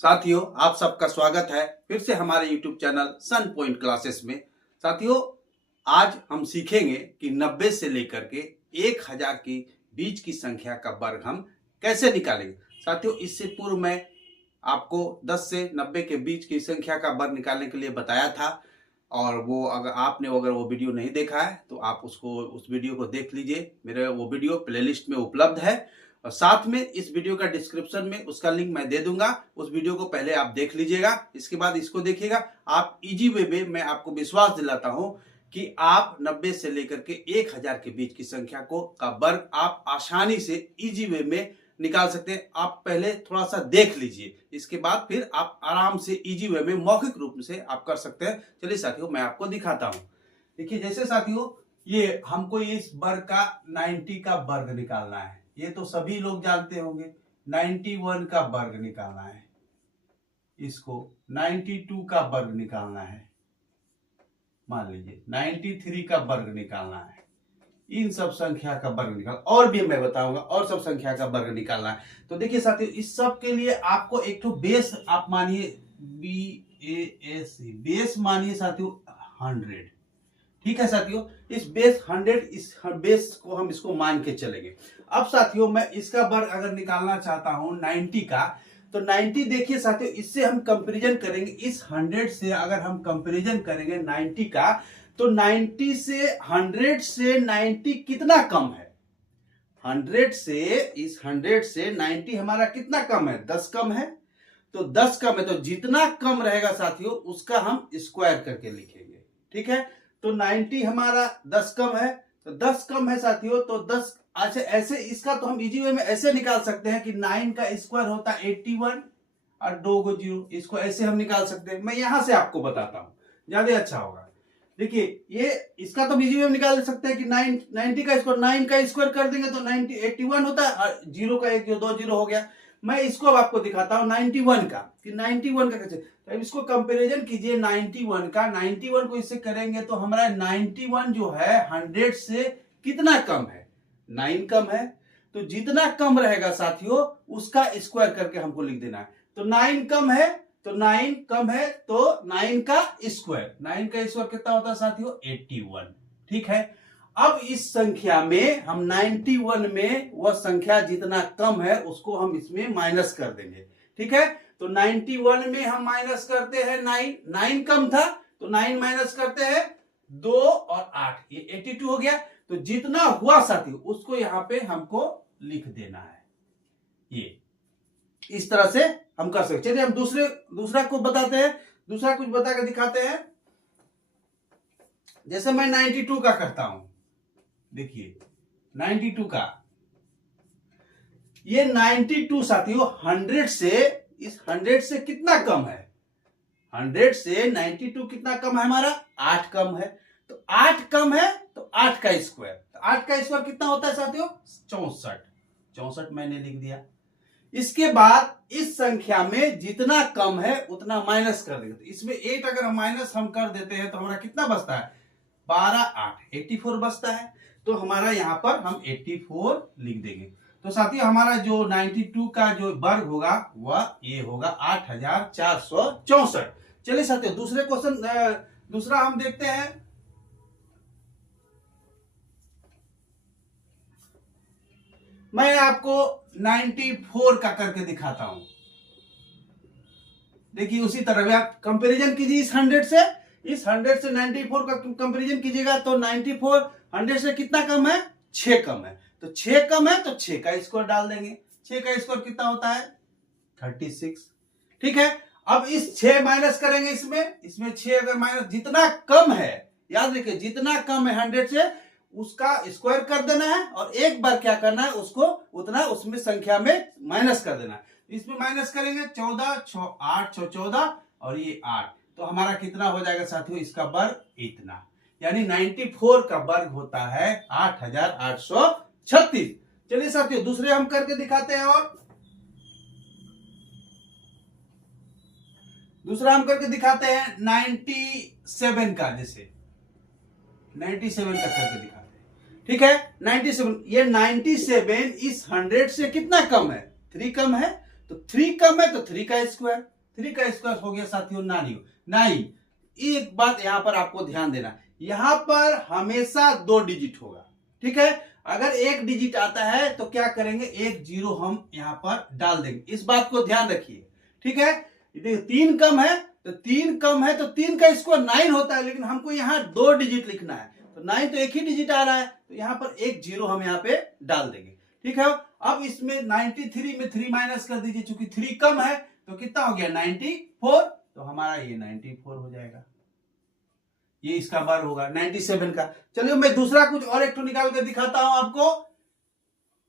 साथियों, आप सबका स्वागत है फिर से हमारे YouTube चैनल सन पॉइंट क्लासेस में। साथियों, आज हम सीखेंगे कि 90 से लेकर के 1000 के बीच की संख्या का वर्ग हम कैसे निकालेंगे। साथियों, इससे पूर्व मैं आपको 10 से 90 के बीच की संख्या का वर्ग निकालने के लिए बताया था, और वो अगर वो वीडियो नहीं देखा है तो आप उस वीडियो को देख लीजिए। मेरे वो वीडियो प्लेलिस्ट में उपलब्ध है, और साथ में इस वीडियो का डिस्क्रिप्शन में उसका लिंक मैं दे दूंगा। उस वीडियो को पहले आप देख लीजिएगा, इसके बाद इसको देखिएगा। आप इजी वे में, मैं आपको विश्वास दिलाता हूं कि आप 90 से लेकर के 1000 के बीच की संख्या का वर्ग आप आसानी से इजी वे में निकाल सकते हैं। आप पहले थोड़ा सा देख लीजिए, इसके बाद फिर आप आराम से इजी वे में मौखिक रूप से आप कर सकते हैं। चलिए साथियों, मैं आपको दिखाता हूं। देखिए, जैसे साथियों, ये हमको इस वर्ग का 90 का वर्ग निकालना है। ये तो सभी लोग जानते होंगे। 91 का वर्ग निकालना है, इसको 92 का वर्ग निकालना है, मान लीजिए 93 का वर्ग निकालना है। इन सब संख्या का वर्ग निकाल, और भी मैं बताऊंगा, और सब संख्या का वर्ग निकालना है। तो देखिए साथियों, इस सब के लिए आपको एक तो बेस आप मानिए, बेस मानिए साथियों 100। ठीक है साथियों, इस बेस 100, इस बेस को हम इसको मान के चलेंगे। अब साथियों, मैं इसका वर्ग अगर निकालना चाहता हूं 90 का, तो 90 देखिए साथियों, इससे हम कंपैरिजन करेंगे। इस 100 से अगर हम कंपैरिजन करेंगे 90 का, तो 90 से 100 से 90 कितना कम है? 100 से 90 हमारा कितना कम है? 10 कम है। तो 10 कम है, तो जितना कम रहेगा साथियों उसका हम स्क्वायर करके लिखेंगे। ठीक है, तो 90 हमारा 10 कम है, तो 10 कम है साथियों, तो 10। अच्छा, ऐसे इसका तो हम इजी वे में ऐसे निकाल सकते हैं कि 9 का स्क्वायर होता है 81 और 2 को 0। इसको ऐसे हम निकाल सकते हैं। मैं यहां से आपको बताता हूं, ज्यादा अच्छा होगा। देखिए, ये इसका तो इजी वे में निकाल सकते हैं कि 90 का स्क्वायर, 9 का स्क्वायर कर देंगे तो 81 होता है, और 0 का 1 2 0 हो गया। मैं इसको अब आपको दिखाता हूं 91 का, कि 91 का कैसे। तो अब इसको कंपैरिजन कीजिए 91 का। 91 को इससे करेंगे तो हमारा 91 जो है 100 से कितना कम है? 9 कम है। तो जितना कम रहेगा साथियों उसका स्क्वायर करके हमको लिख देना है। तो 9 कम है, तो 9 कम है, तो 9 का स्क्वायर, 9 का स्क्वायर कितना होता है साथियों? 81। ठीक है, अब इस संख्या में हम 91 में वह संख्या जितना कम है उसको हम इसमें माइनस कर देंगे। ठीक है, तो 91 में हम माइनस करते हैं 9 कम था, तो 9 माइनस करते हैं 2 और 8, ये 82 हो गया। तो जितना हुआ साथियों उसको यहां पे हमको लिख देना है। ये इस तरह से हम कर सकते। चलिए हम दूसरा को बताते हैं, दूसरा कुछ बता के दिखाते हैं। जैसे मैं 92 का करता हूं, देखिए 92 का, ये 92 साथियों 100 से, इस 100 से कितना कम है? 100 से 92 कितना कम है हमारा? 8 कम है। तो 8 कम है, तो 8 का स्क्वायर, तो 8 का स्क्वायर कितना होता है साथियों? 64 मैंने लिख दिया। इसके बाद इस संख्या में जितना कम है उतना माइनस कर देंगे। तो इसमें 8 अगर माइनस हम कर देते हैं तो हमारा कितना बचता है? 12 8 84 बचता है। तो हमारा यहां पर हम 84 लिख देंगे। तो साथियों, हमारा जो 92 का जो वर्ग होगा वह ये होगा 8464। चलिए साथियों, दूसरे क्वेश्चन, दूसरा हम देखते हैं। मैं आपको 94 का करके दिखाता हूं। देखिए, उसी तरह आप कंपैरिजन कीजिए इस 100 से, इस 100 से 94 का कंपैरिजन कीजिएगा तो 94 100 से कितना कम है? 6 कम है। तो 6 कम है, तो 6 का स्क्वायर डाल देंगे। 6 का स्क्वायर कितना होता है? 36। ठीक है, अब इस 6 माइनस करेंगे इसमें 6 अगर माइनस, जितना कम है, याद रखिए जितना कम है 100 से उसका स्क्वायर कर देना है, और एक बार क्या करना है, उसको उतना उसमें संख्या में माइनस कर देना है। इसमें माइनस करेंगे 14 6 8 6 14, और ये 8, तो हमारा कितना हो जाएगा साथियों? इसका वर्ग इतना, यानी 94 का वर्ग होता है 8836। चलिए साथियों, दूसरे हम करके दिखाते हैं। और दूसरा हम करके दिखाते हैं 97 का, जैसे 97 का करके दिखाते हैं। ठीक है, 97, ये 97 इस 100 से कितना कम है? 3 कम है। तो 3 कम है तो 3 का स्क्वायर, 3 का स्क्वायर हो गया साथियों 9। एक बात यहां पर आपको ध्यान देना, यहां पर हमेशा 2 डिजिट होगा, ठीक है। अगर 1 डिजिट आता है तो क्या करेंगे, 1 0 हम यहां पर डाल देंगे, इस बात को ध्यान रखिए, ठीक है। 3 कम है तो 3 कम है तो 3 का स्क्वायर 9 होता है, लेकिन हमको यहाँ 2 डिजिट लिखना है, तो 9 तो एक ही डिजिट आ रहा है, तो यहाँ पर 1 0 हम यहाँ पे डाल देंगे, ठीक है। अब इसमें 93 में 3 माइनस कर दीजिए, चूंकि 3 कम है तो कितना हो गया 94, तो हमारा ये 94 हो जाएगा, ये इसका वर्ग होगा 97 का। चलिए मैं दूसरा कुछ और एक तो निकाल कर दिखाता हूं आपको,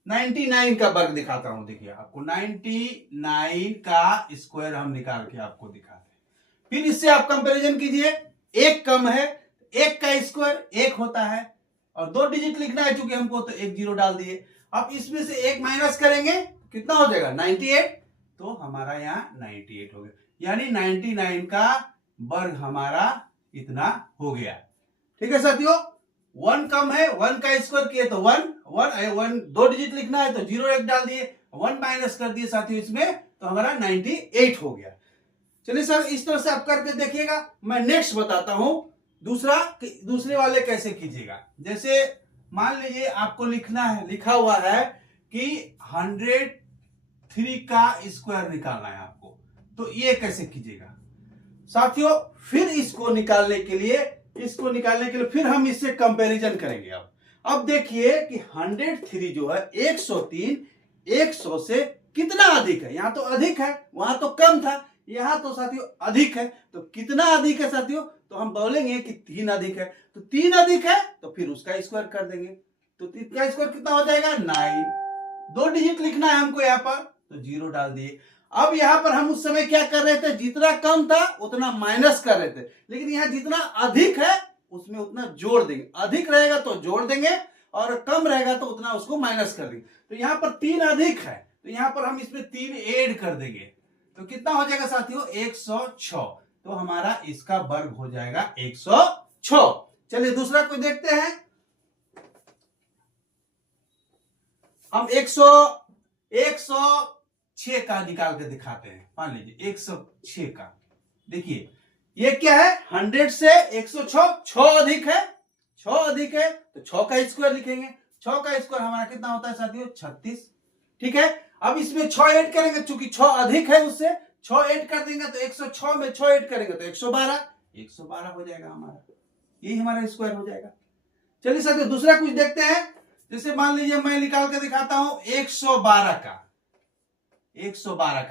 99 का वर्ग दिखाता हूं। देखिए आपको 99 का स्क्वायर हम निकाल के आपको दिखाते हैं, फिर इससे आप कंपैरिजन कीजिए। 1 कम है, 1 का स्क्वायर 1 होता है, और 2 डिजिट लिखना है चूंकि हमको, तो 1 0 डाल दिए। अब इसमें से 1 माइनस करेंगे कितना हो जाएगा 98, तो हमारा यहाँ 98 हो गया, यानी 99 का वर्ग हमारा इतना हो गया, ठीक है साथियों। 1 कम है, 1 का स्क्वायर किए तो 1 2 डिजिट लिखना है तो 0 1 डाल दिए, 1 माइनस कर दिए साथियों इसमें, तो हमारा 98 हो गया। चलिए सर इस तरह से आप करके देखिएगा। मैं नेक्स्ट बताता हूं दूसरे वाले कैसे कीजिएगा। जैसे मान लीजिए आपको लिखा हुआ है कि 103 का स्क्वायर निकालना है आपको, तो ये कैसे कीजिएगा साथियों। फिर इसको निकालने के लिए फिर हम इससे कंपैरिजन करेंगे। अब देखिए कि 103 जो है 103 100 से कितना अधिक है, यहां तो अधिक है, वहां तो कम था, यहां तो साथियों अधिक है। तो कितना अधिक है साथियों, तो हम बोलेंगे कि 3 अधिक है, तो 3 अधिक है तो फिर उसका स्क्वायर कर देंगे, तो 3 का स्क्वायर कितना हो जाएगा 9। 2 डिजिट लिखना है हमको यहाँ पर, तो 0 डाल दिए। अब यहां पर हम उस समय क्या कर रहे थे, जितना कम था उतना माइनस कर रहे थे, लेकिन यहां जितना अधिक है उसमें उतना जोड़ देंगे, अधिक रहेगा तो जोड़ देंगे और कम रहेगा तो उतना उसको माइनस कर देंगे। तो यहां पर 3 अधिक है, तो यहां पर हम इसमें 3 ऐड कर देंगे, तो कितना हो जाएगा साथियों 106, तो हमारा इसका वर्ग हो जाएगा 106। चलिए दूसरा कोई देखते हैं। हम 106 का निकाल के दिखाते हैं। मान लीजिए 106 का, देखिए ये क्या है 100 से 106 6 अधिक है, 6 अधिक है तो 6 का स्क्वायर लिखेंगे। 6 का स्क्वायर हमारा कितना होता है साथियों 36, ठीक है। अब इसमें 6 ऐड करेंगे, चूंकि 6 अधिक है उससे 6 ऐड कर देंगे, तो 106 में 6 ऐड करेंगे तो 112 हो जाएगा हमारा, यही हमारा स्क्वायर हो जाएगा। चलिए साथियों दूसरा कुछ देखते हैं। जैसे मान लीजिए मैं निकाल के दिखाता हूं 112 का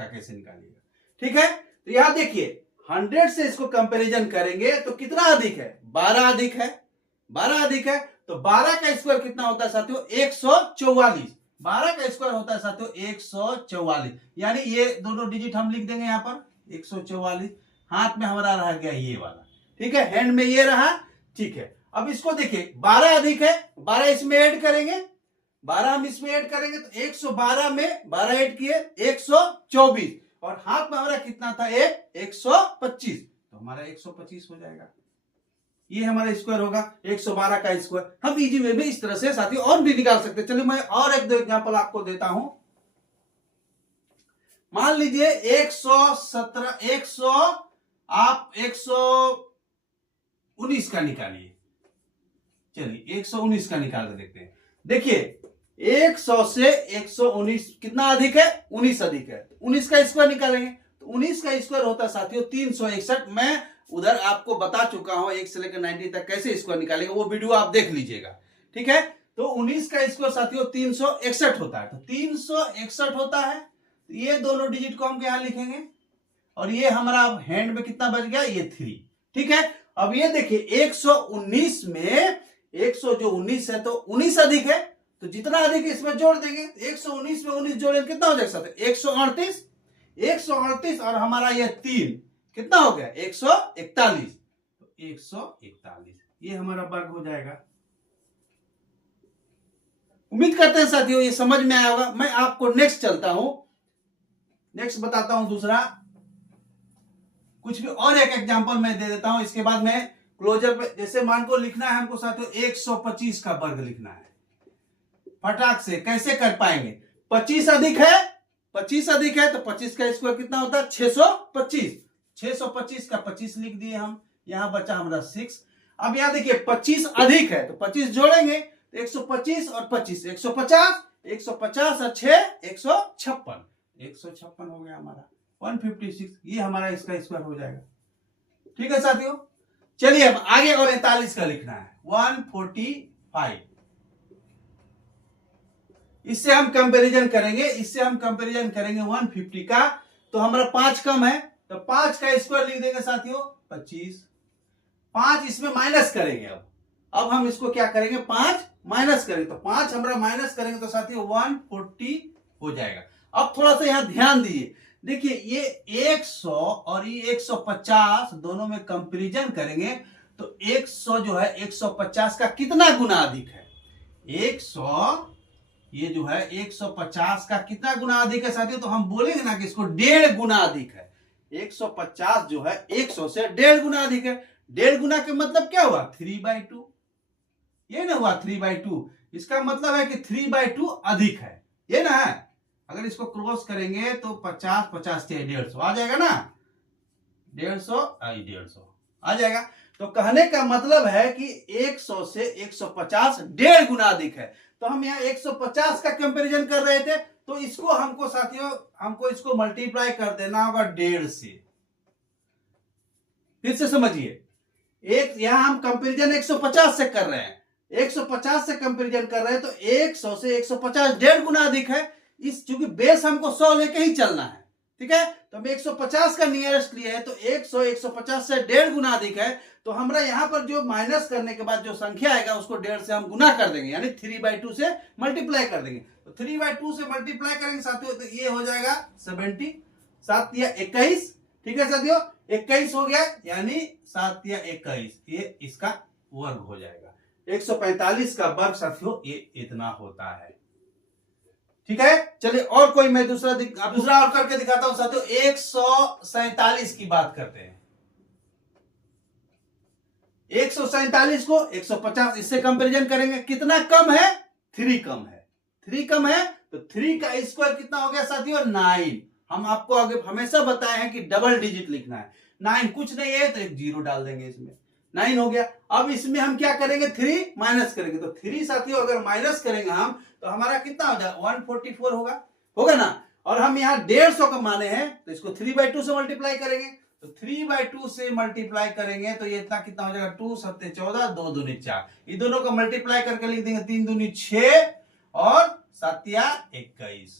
कैसे निकालिएगा, ठीक है। तो यहां देखिए 100 से इसको कंपैरिजन करेंगे तो कितना अधिक है 12 अधिक है, 12 अधिक है, तो 12 का स्क्वायर कितना होता है साथियों 144। 12 का स्क्वायर होता है साथियों 144, यानी ये दोनों डिजिट हम लिख देंगे यहाँ पर 144। हाथ में हमारा रह गया ये वाला, ठीक है, हैंड में ये रहा, ठीक है। अब इसको देखिए 12 अधिक है, 12 इसमें ऐड करेंगे, 12 हम इसमें ऐड करेंगे तो 112 में 12 ऐड किए 124, और हाथ में हमारा कितना था 125, तो हमारा 125 हो जाएगा, ये हमारा स्क्वायर होगा 112 का स्क्वायर। हम इजी वे में इस तरह से साथियों और भी निकाल सकते हैं। चलिए मैं और एक दो एग्जांपल आपको देता हूं। मान लीजिए 117 आप 119 का निकालिए। चलिए 119 का निकाल के देखते हैं। देखिए 100 से 119 कितना अधिक है 19 अधिक है, 19 का स्क्वायर निकालेंगे तो 19 का स्क्वायर होता है साथियों 361। मैं उधर आपको बता चुका हूं 1 से लेकर 90 तक कैसे स्क्वायर निकालेंगे, वो वीडियो आप देख लीजिएगा, ठीक है। तो 19 का स्क्वायर साथियों 361 होता है, तो 361 होता है, तो ये दोनों डिजिट को हम यहां लिखेंगे, और ये हमारा हैंड में कितना बच गया ये 3, ठीक है। अब ये देखिए 119 में 100 जो 19 है तो 19 अधिक है, तो जितना अधिक है इसमें जोड़ देंगे, 119 में 19 जोड़ेंगे कितना हो जाएगा साथियों 138 और हमारा ये 3 कितना हो गया 141, तो 141 ये हमारा वर्ग हो जाएगा। उम्मीद करते हैं साथियों ये समझ में आया होगा। मैं आपको नेक्स्ट चलता हूं, नेक्स्ट बताता हूं दूसरा कुछ भी और एक एग्जांपल मैं दे देता हूं, इसके बाद मैं क्लोजर पे। जैसे मान को लिखना है हमको साथियों 125 का वर्ग लिखना है, फटाक से कैसे कर पाएंगे, 25 अधिक है 25 अधिक है तो 25 का स्क्वायर कितना होता है 625। 625 का 25 लिख दिए हम, यहां बचा हमारा 6। अब यहां देखिए 25 अधिक है तो 25 जोड़ेंगे तो 125 और 25 150, 150 और 6 156, 156 हो गया हमारा 156। ये हमारा इसका स्क्वायर हो जाएगा। ठीक है साथियों, चलिए अब आगे और 41 का लिखना है 145। इससे हम कंपैरिजन करेंगे, 150 का, तो हमारा 5 कम है तो 5 का स्क्वायर लिख देंगे साथियों 25। 5 इसमें माइनस करेंगे। अब हम इसको क्या करेंगे 5 माइनस करेंगे, तो 5 हमारा माइनस करेंगे तो साथियों 140 हो जाएगा। अब थोड़ा सा यहां ध्यान दीजिए, देखिए ये 100 और ये 150 दोनों में कंपैरिजन करेंगे तो 100 जो है 150 का कितना गुना अधिक है। 100 ये जो है 150 का कितना गुना अधिक है साथियों, तो हम बोलेंगे ना कि इसको 1.5 गुना अधिक है। 150 जो है 100 से 1.5 गुना अधिक है। 1.5 गुना के मतलब क्या हुआ 3/2, ये ना हुआ 3/2। इसका मतलब है कि 3/2 अधिक है, ये ना है। अगर इसको क्रॉस करेंगे तो 50 50 से 150 आ जाएगा ना, 150 आ जाएगा। तो कहने का मतलब है कि 100 से 150 1.5 गुना अधिक है। तो हम यहाँ 150 का कंपैरिजन कर रहे थे, तो इसको हमको साथियों इसको मल्टीप्लाई कर देना होगा 1.5 से। फिर से समझिए, यहां हम कंपैरिजन 150 से कर रहे हैं, 150 से कंपैरिजन कर रहे हैं, तो 100 से 150 1.5 गुना अधिक है। इस चूंकि बेस हमको 100 लेके ही चलना है, ठीक है, तो हम 150 का नियरेस्ट लिए है, तो 100 150 से 1.5 गुना अधिक है। तो हमारा यहां पर जो माइनस करने के बाद जो संख्या आएगा उसको 1.5 से हम गुना कर देंगे, यानी 3/2 से मल्टीप्लाई कर देंगे। तो 3/2 से मल्टीप्लाई करेंगे साथियों तो ये हो जाएगा 70, 7 या 21। ठीक है साथियों, 21 हो गया, यानी 7 या 21 ये इसका वर्ग हो जाएगा। 145 का वर्ग साथियों ये इतना होता है। ठीक है, चलिए और कोई मैं दूसरा और करके दिखाता हूं साथियों। 147 की बात करते हैं। 147 को 150 इससे कंपैरिजन करेंगे, कितना कम है 3 कम है। 3 कम है तो 3 का स्क्वायर कितना हो गया साथियों 9। हम आपको आगे हमेशा बताए हैं कि डबल डिजिट लिखना है। 9 कुछ नहीं है तो एक 0 डाल देंगे, इसमें 9 हो गया। अब इसमें हम क्या करेंगे 3 माइनस करेंगे, तो 3 साथियों अगर माइनस करेंगे हम तो हमारा कितना हो जाएगा 144 होगा ना। और हम यहाँ 150 का माने हैं तो इसको 3/2 से मल्टीप्लाई करेंगे, तो 3/2 से मल्टीप्लाई करेंगे तो ये इतना कितना हो जाएगा 2 7 14 2 दूनी 4। ये दोनों को मल्टीप्लाई करके लिख देंगे 3 दूनी 6 और 7 या 21।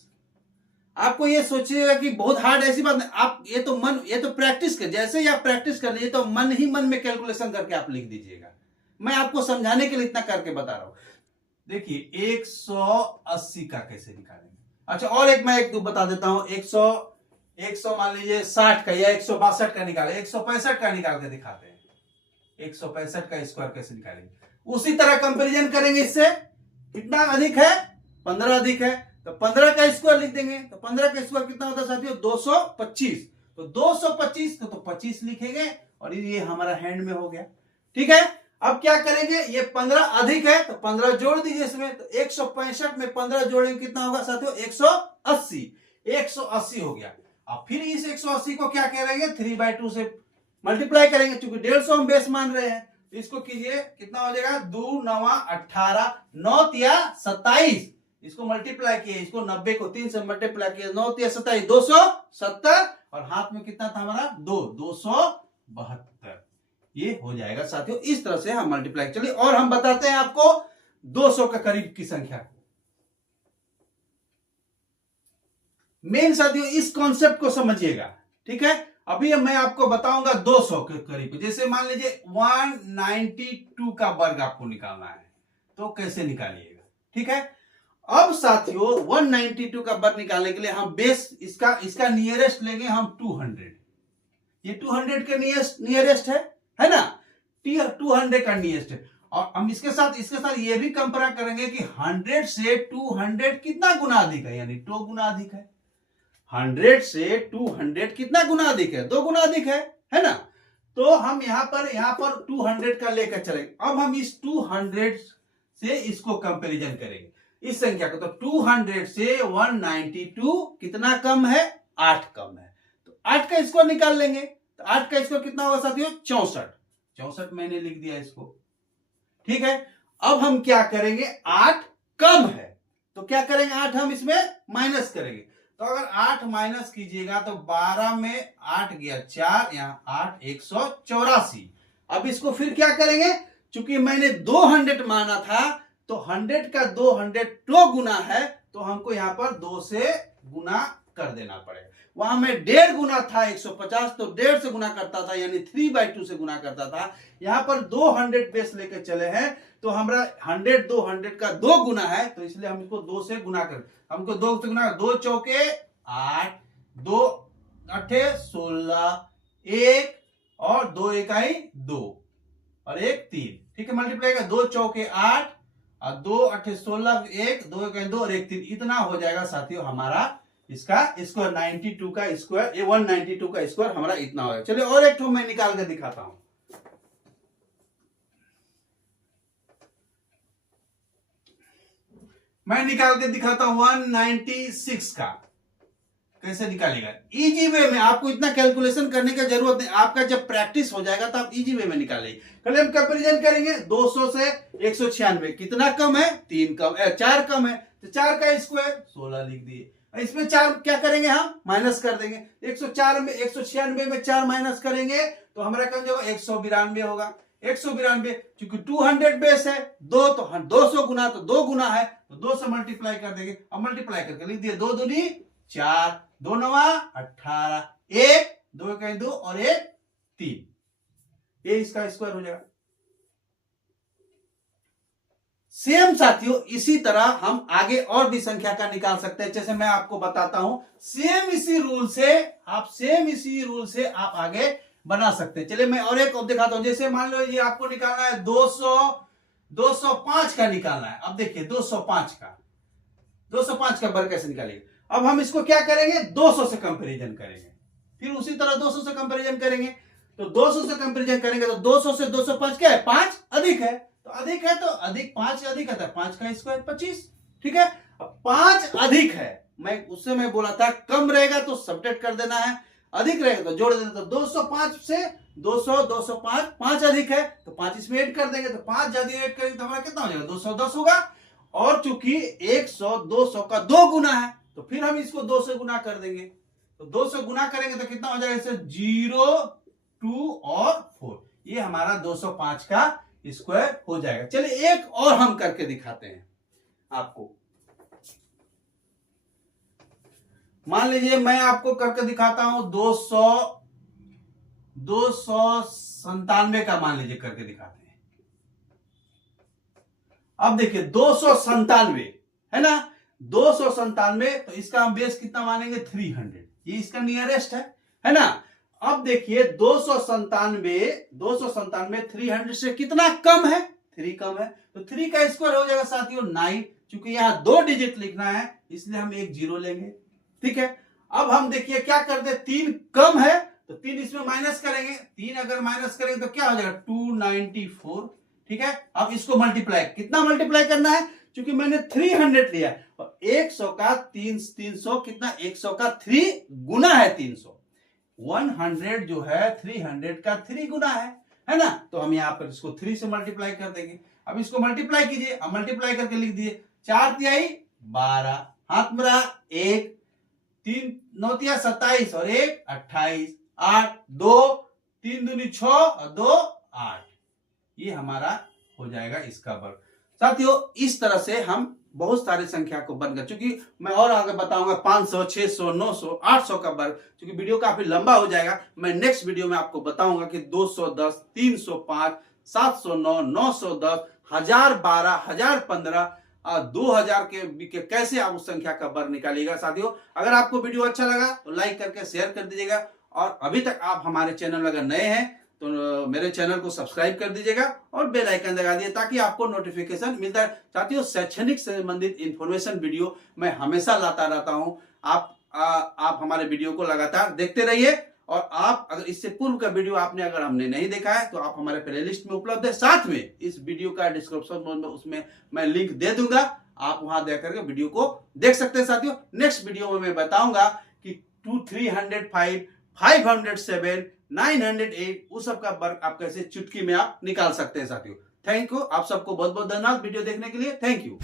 आपको ये सोचिएगा कि बहुत हार्ड, ऐसी बात नहीं। आप ये तो प्रैक्टिस कर, जैसे ही आप प्रैक्टिस कर लीजिए तो मन ही मन में कैलकुलेशन करके आप लिख दीजिएगा। मैं आपको समझाने के लिए इतना करके बता रहा हूं। देखिए 180 का कैसे निकालेंगे। अच्छा और मैं एक बता देता हूं, 100 मान लीजिए 60 का या 162 का निकाले, 165 का निकाल के दिखाते हैं। 165 का स्क्वायर कैसे निकालेंगे, उसी तरह कंपैरिजन करेंगे। इससे कितना अधिक है 15 अधिक है, तो 15 का स्क्वायर लिख देंगे। तो 15 का स्क्वायर कितना होता है साथियों 225। तो 225 तो 25 लिखेंगे और ये हमारा हैंड में हो गया। ठीक है, अब क्या करेंगे, ये 15 अधिक है तो 15 जोड़ दीजिए इसमें। तो 165 में 15 जोड़ेंगे कितना होगा साथियों 180। 180 हो गया। अब फिर इस 180 को क्या करेंगे 3/2 से मल्टीप्लाई करेंगे, क्योंकि 150 हम बेस मान रहे हैं। तो इसको कीजिए, कितना हो जाएगा 2 9 18 9 या 27। इसको मल्टीप्लाई किए, इसको 90 को 3 से मल्टीप्लाई किया, 9 या 27 270 और हाथ में कितना था हमारा 272। ये हो जाएगा साथियों। इस तरह से हम मल्टीप्लाई, चलिए और हम बताते हैं आपको 200 के करीब की संख्या को। मेन साथियों इस कॉन्सेप्ट को समझिएगा। ठीक है, अभी मैं आपको बताऊंगा 200 के करीब। जैसे मान लीजिए 192 का वर्ग आपको निकालना है, तो कैसे निकालिएगा। ठीक है, अब साथियों 192 का वर्ग निकालने के लिए हम बेस इसका नियरेस्ट लेंगे हम 200। ये 200 के नियरेस्ट है ना, 200 का नियरेस्ट है। और हम इसके साथ ये भी कंपेयर करेंगे कि 100 से 200 कितना गुना अधिक है, यानी 2 गुना अधिक है। 100 से 200 कितना गुना अधिक है 2 गुना अधिक है ना। तो हम यहां पर 200 का लेकर चलेंगे। अब हम इस 200 से इसको कंपैरिजन करेंगे। इस संख्या को। तो 200 से 192 कितना कम है? 8 कम है। तो 8 का स्क्वायर निकाल लेंगे। तो 8 का स्क्वायर कितना होगा साथियों? 64। 64 मैंने लिख दिया इसको, ठीक है। अब हम क्या करेंगे, 8 कम है तो क्या करेंगे, 8 हम इसमें माइनस करेंगे। तो अगर 8 माइनस कीजिएगा तो 12 में 8 गया 4, यहाँ 8 184। अब इसको फिर क्या करेंगे, चूंकि मैंने 200 माना था तो 100 का 200 गुना है तो हमको यहाँ पर 2 से गुना कर देना पड़ेगा। वहां में 1.5 गुना था 150 तो 1.5 से गुना करता था, यानी 3/2 से गुना करता था। यहाँ पर 200 बेस लेकर चले हैं तो हमारा 100 200 का 2 गुना है, तो इसलिए हम इसको 2 से गुना कर, हमको 2 से गुना, 2 चौके 8, 2 अठे 16, 1 और 2 इकाई 2 और 1 3, ठीक है। मल्टीप्लाई का 2 चौके 8 और 2 अठे 16, 1 2 इकाई 2 और 1 3, इतना हो जाएगा साथियों हमारा इसका स्क्वायर। 92 का स्क्वायर, 192 का स्क्वायर हमारा इतना होगा। चलिए और एक मैं निकाल कर दिखाता हूं। मैं निकाल के दिखाता हूं 196 का। कैसे निकालेगा? इजी वे में, आपको इतना कैलकुलेशन करने की जरूरत नहीं, आपका जब प्रैक्टिस हो जाएगा तो आप इजी वे में निकालेंगे। कल हम कंपैरिजन करेंगे 200 से 196, कितना कम है? 3 कम, 4 कम है, तो 4 का स्क्वायर 16 लिख दिए। इसमें 4 क्या करेंगे, हम माइनस कर देंगे। 104 में 196 में 4 माइनस करेंगे तो हमारा कम जो 192 होगा। 192 क्योंकि 200 बेस है, 2 तो 200 गुना, तो 2 गुना है तो 2 से मल्टीप्लाई कर देंगे। अब मल्टीप्लाई करके लिख दिए 2 दूनी 4, 2 नवा 18, 1 2 इकाई 2 और 1 3, ये इसका स्क्वायर हो जाएगा। सेम साथियों इसी तरह हम आगे और भी संख्या का निकाल सकते हैं, जैसे मैं आपको बताता हूं। सेम इसी रूल से आप आगे बना सकते हैं। चलिए मैं और एक दिखाता हूं। जैसे मान लो ये आपको निकालना है 205 का निकालना है। अब देखिए 205 का वर्ग कैसे निकालेंगे। अब हम इसको क्या करेंगे, 200 से कंपैरिजन करेंगे, फिर उसी तरह 200 से कंपैरिजन करेंगे। तो 200 से कंपैरिजन करेंगे तो 200 से 205 क्या है, 5 अधिक है, तो अधिक है तो अधिक 5 अधिक आता है, 5 का स्क्वायर 25, ठीक है। अब 5 अधिक है, मैं बोला था कम रहेगा तो सब्ट्रैक्ट कर देना है, अधिक रहेगा तो जोड़ देना। तो 205 से 200 205, 5 अधिक है तो 5 इसमें ऐड कर देंगे, तो 5 ज्यादा ऐड करेंगे तो हमारा कितना हो जाएगा, 210 होगा। और चूंकि 100 200 का 2 गुना है तो फिर हम इसको 2 से गुना कर देंगे। तो 2 से गुना करेंगे तो कितना हो जाएगा, इसे 0 2 और 4, ये हमारा 205 का स्क्वायर हो जाएगा। चलिए एक और हम करके दिखाते हैं आपको। मान लीजिए मैं आपको करके दिखाता हूं 297 का, मान लीजिए करके दिखाते हैं। अब देखिए 297 है ना, 297, तो इसका हम बेस कितना मानेंगे, 300, ये इसका नियरेस्ट है ना। अब देखिए 297 300 से कितना कम है, 3 कम है, तो 3 का स्क्वायर हो जाएगा साथियों 9। क्योंकि यहां 2 डिजिट लिखना है इसलिए हम एक 0 लेंगे, ठीक है। अब हम देखिए क्या करते हैं, 3 कम है तो 3 इसमें माइनस करेंगे, 3 अगर माइनस करेंगे तो क्या हो जाएगा 294, ठीक है। अब इसको मल्टीप्लाई, कितना मल्टीप्लाई करना है, क्योंकि मैंने 300 लिया और 100 का 300 कितना, 100 का 3 गुना है 300, 100 जो है 300 का 3 गुना है ना। तो हम यहाँ पर इसको 3 से मल्टीप्लाई कर देंगे। अब इसको मल्टीप्लाई कीजिए, अब मल्टीप्लाई करके लिख दिए 4 तिहाई 12, हाथ में रहा 1, 3 9 तिया 27 और 1 28, 8 2 3 दूनी 6 और 2 8, ये हमारा हो जाएगा इसका वर्ग। साथियों इस तरह से हम बहुत सारी संख्या को बन कर, चूंकि मैं और आगे बताऊंगा 500 600 900 800 का वर्ग, क्योंकि वीडियो काफी लंबा हो जाएगा। मैं नेक्स्ट वीडियो में आपको बताऊंगा कि 210 305 709 910 1012 1015 2000 के कैसे आप उस संख्या का वर्ग निकालिएगा। साथियों अगर आपको वीडियो अच्छा लगा तो लाइक करके शेयर कर दीजिएगा, और अभी तक आप हमारे चैनल में अगर नए हैं तो मेरे चैनल को सब्सक्राइब कर दीजिएगा और बेल आइकन दबा दीजिए ताकि आपको नोटिफिकेशन मिलता है। साथियों शैक्षणिक से संबंधित इंफॉर्मेशन वीडियो मैं हमेशा लाता रहता हूं, आप हमारे वीडियो को लगातार देखते रहिए। और आप अगर इससे पूर्व का वीडियो आपने अगर हमने नहीं देखा है तो आप हमारे प्लेलिस्ट में उपलब्ध है, साथ में इस वीडियो का डिस्क्रिप्शन में उसमें मैं लिंक दे दूंगा, आप वहां देख करके वीडियो को देख सकते हैं साथियों। नेक्स्ट वीडियो में मैं बताऊंगा कि 305, 507, 908 उस सब का वर्ग आप कैसे चुटकी में आप निकाल सकते हैं साथियों। थैंक यू, आप सबको बहुत बहुत धन्यवाद वीडियो देखने के लिए। Thank you.